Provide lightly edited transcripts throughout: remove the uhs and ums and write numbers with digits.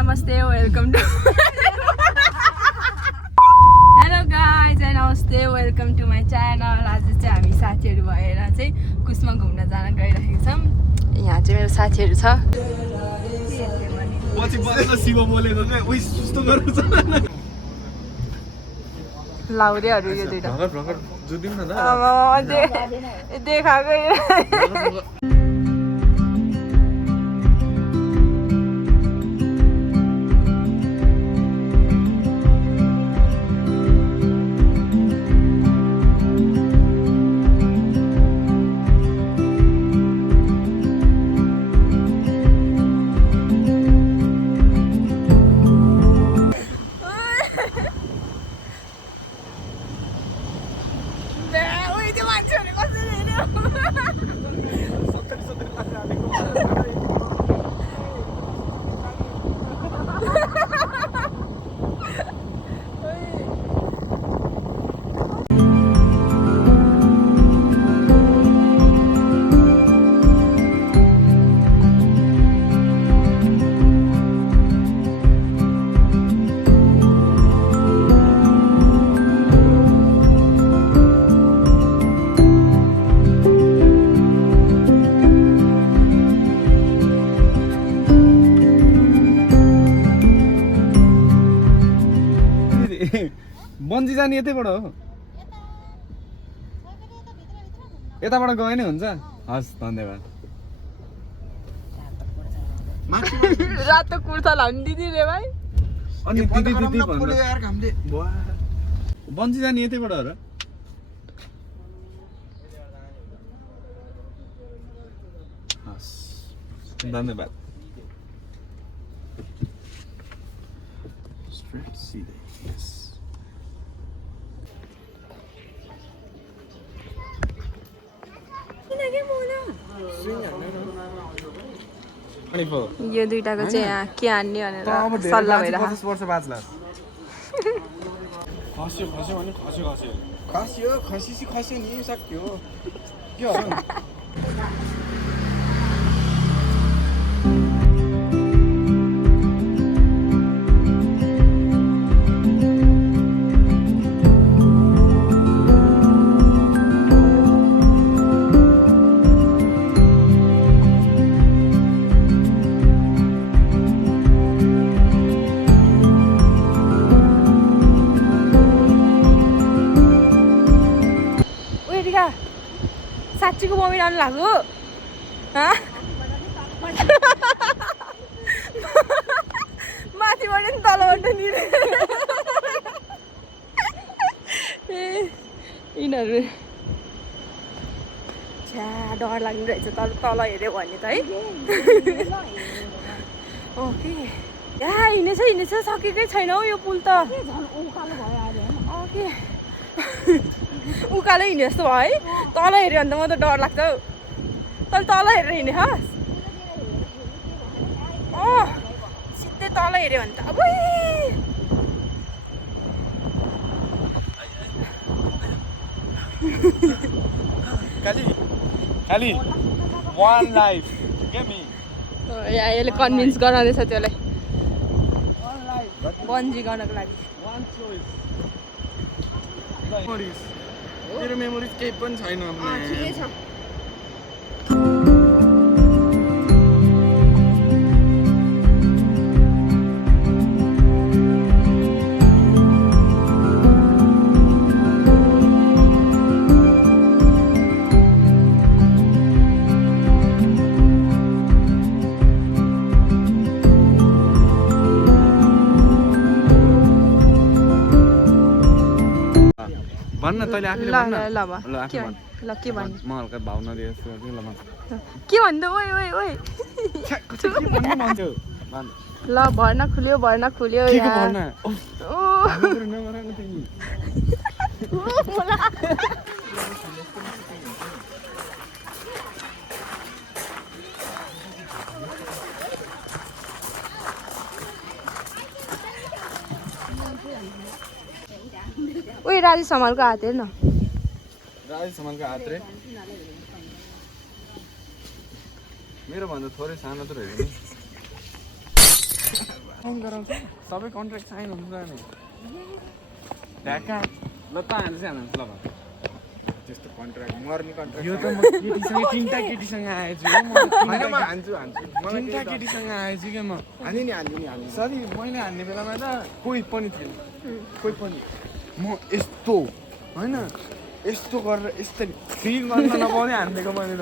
नमस्ते welcome to hello guys नमस्ते welcome to my channel. आज चाहिँ हामी साथीहरू भएर चाहिँ कुसमा घुम्न जान गइरहेको छौँ। यहाँ चाहिँ मेरो साथीहरू छ। लाउरेहरू यो दुइटा देखाएको बन्जी जाने यतैबाट हो, यताबाट गए नि हुन्छ। हस् धन्यवाद। रातो कुर्ता लाउनु दिदी रे भाइ। अनि दिदी बन्जी जाने यतैबाट हो र? हस् धन्यवाद। Straight सीधे yes। यो दुइटाको चाहिँ यहाँ के हान्ने भनेर सल्लाह भइरहेको। 50 वर्ष बाँच्ला। खस्यो खस्यो भने खस्यो खस्यो खस्यो खसिसी खस्यो नि सक्यो के हो। साँच्चीको मम्मी लानु लाग्यो माथिबाट नि तलबाट नि यिनीहरू छ्या डर लाग्ने रहेछ तल हेऱ्यो भने त है। ओके यहाँ हिँडेछ सकेकै छैन हौ यो पुल त। ओके उकालो हिँड्ने जस्तो भयो है। तल हेऱ्यो भने त म त डर लाग्छ हौ। तल हेरेर हिँड्ने खास। सिधै तल हेऱ्यो भने त अब खाली one life give me। यहाँ यसले कन्भिन्स गराउँदैछ त्यसलाई बन्जी गर्नको लागि। one choice memories। तेरो मेमोरिज केही पनि छैन। ठिकै छ। भन्न तैँले आफैले भन्न। ल के भन् म हल्का भाव नदिएछु ल म के भन्दा ओइ ल भर्ना खुल्यो यहाँ। ओइ राजेश समालको हात हेर्न। राजेश समालको हात रे मेरो भन्दा थोरै सानो त रहेछ नि। साइन गराउँछ सबै कन्ट्र्याक्ट साइन हुन्छ नि ढाका ल त हान्छ हाल्नु ल त्यस्तो कन्ट्र्याक्ट मर्ने कन्ट्र्याक्ट यो त म केटीसँग तीनटा केटीसँग आएछु हो म हैन म हान्छु मलाई तीनटा केटीसँग आएछु के म हान्ने नि सरी मैले हान्ने बेलामा त कोही पनि थिएन कोही पनि म यस्तो हैन यस्तो गरेर यस्तै फिल गर्न नपाउने हान्दिएको मैले त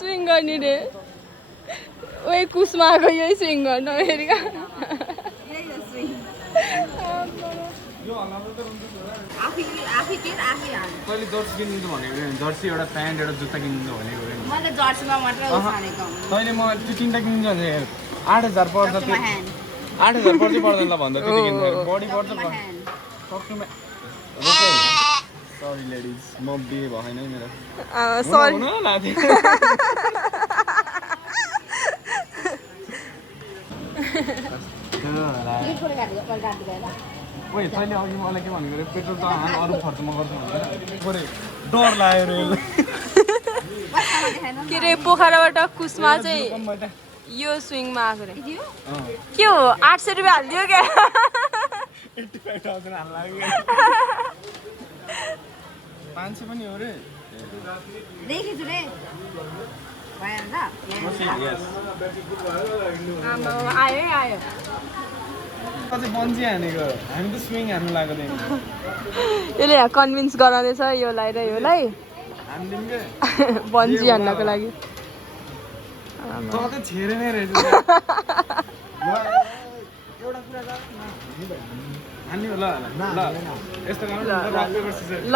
स्विङ गर्ने रे ओए कुसमा आएको यही स्विङ गर्न फेरिका तैँले जर्सी किनिदिनु भनेको जर्सी एउटा प्यान्ट एउटा जुत्ता किनिदिनु भनेको मैले जर्सीमा मात्र छानेको तैँले म त्यो तिनवटा किनिदिनु भने 8,000 पर्छ त्यो 8,000 पर्छ पर्दैन ल भन्दा त्यति किन्नु बडी पर्छ सक्नुमा सरी लेडिज म बिहे भएन है मेरो सरी ओइ तैँले अघि मलाई के भनेको पेट्रोल त अरू खर्च म गर्छु भनेर डर लाग्यो रे के रे पोखराबाट कुसमा चाहिँ यो स्विङमा आएको रे के हो 800 रुपियाँ हालिदियो क्या 85,000 हाल्नु 500 पनि हो रे देखेछु रे भएन त आयो चाहिँ बन्जी हानेको हामी त स्विङ हान्नु लागेको थियौँ यसले कन्भिन्स गराउँदैछ योलाई र योलाई हान्दिउँ के बन्जी हान्नको लागि त छेरे नै रहेछ एउटा कुरा हान्ने हो ल यस्तो गर्नु ल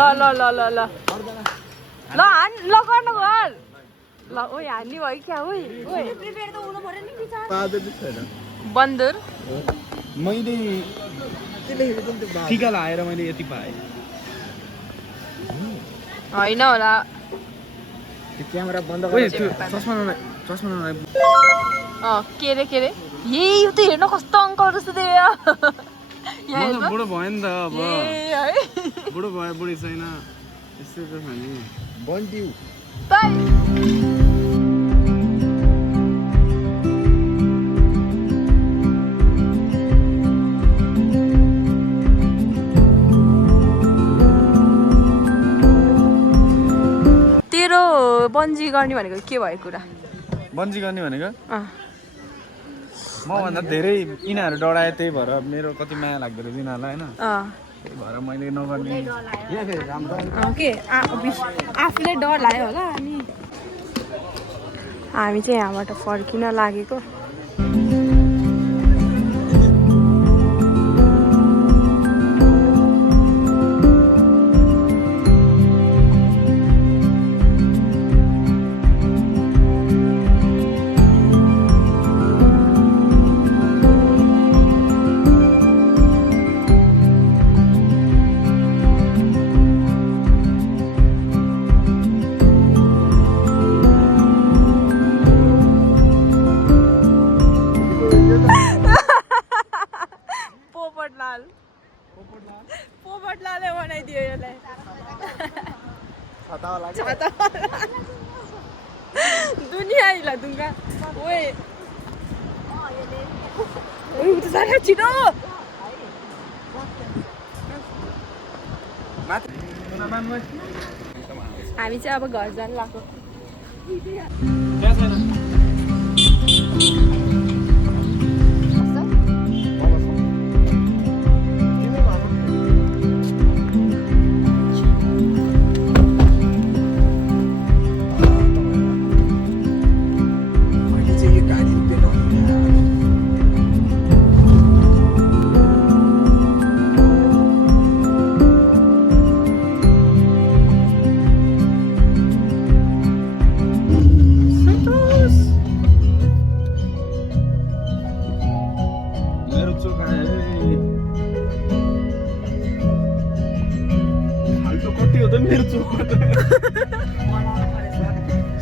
हान ल गर्न गर ल ओइ हान्ने भयो क्या ओइ प्रिपेयर त हुनु पर्यो नि बिचार बन्दर मैले टिका लाएर मैले यति पाएँ होइन होला क्यामेरा बन्द चस्मा नलाइ के रे यही यो त हेर्न कस्तो अङ्कल जस्तो थियो बुढो भयो नि त अब है बुढो भयो बुढी छैन यस्तै त छ नि बन्दिउ तेरो बन्जी गर्ने भनेको के भयो कुरा बन्जी गर्ने भनेको मभन्दा धेरै यिनीहरू डराए त्यही भएर मेरो कति माया लाग्दो रहेछ यिनीहरूलाई होइन त्यही भएर मैले नगर्ने के आफूलाई डर लाग्यो होला अनि हामी चाहिँ यहाँबाट फर्किन लागेको पोपटलालले बनाइदियो यसलाई छाता दुनियाँ हिला दुङ्गा ओए उता सारा छिटो हामी चाहिँ अब घर जानु लाग्यो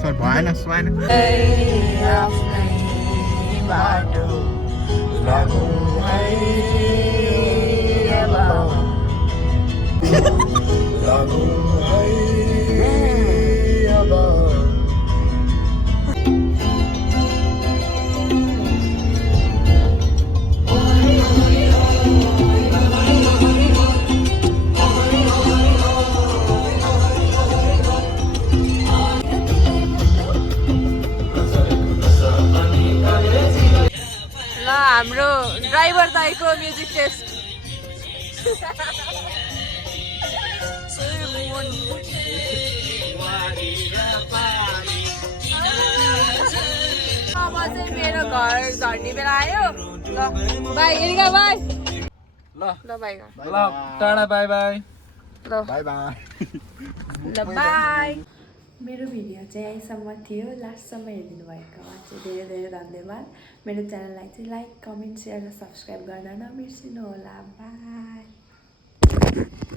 सर भएन सुहाएन भाइको म्युजिक टेस्ट अब चाहिँ मेरो घर झर्ने बेला आयो ल बाई एरिका बाई ल बाई ल टाढा बाई बाई ल बाई बाई ल बाई मेरो भिडियो चाहिँ यहीँसम्म थियो लास्टसम्म हेरिदिनु भएकोमा चाहिँ धेरै धेरै धन्यवाद मेरो च्यानललाई चाहिँ लाइक कमेन्ट सेयर र सब्सक्राइब गर्न नबिर्सिनु होला बाई